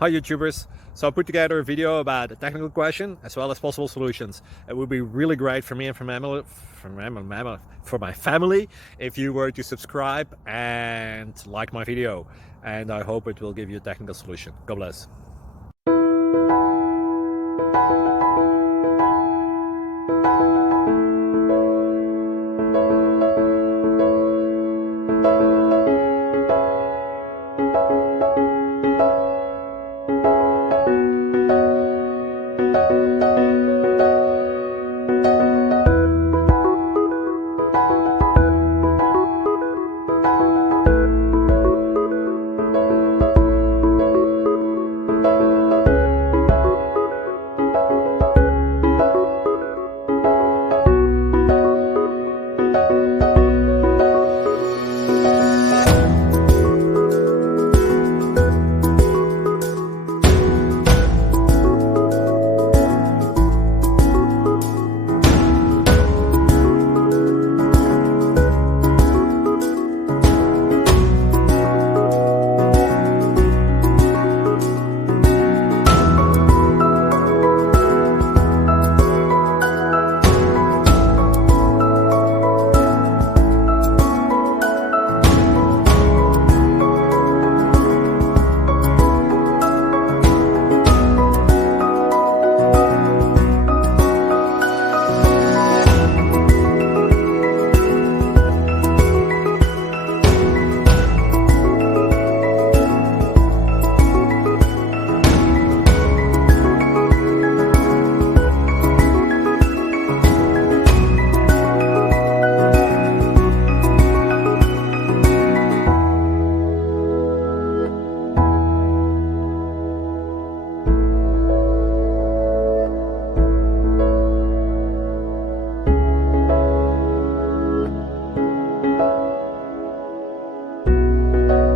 Hi YouTubers! So I put together a video about a technical question as well as possible solutions. It would be really great for me and for my family if you were to subscribe and like my video, and I hope it will give you a technical solution. God bless.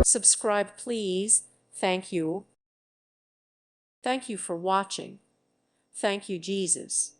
Subscribe, please. Thank you. Thank you for watching. Thank you, Jesus.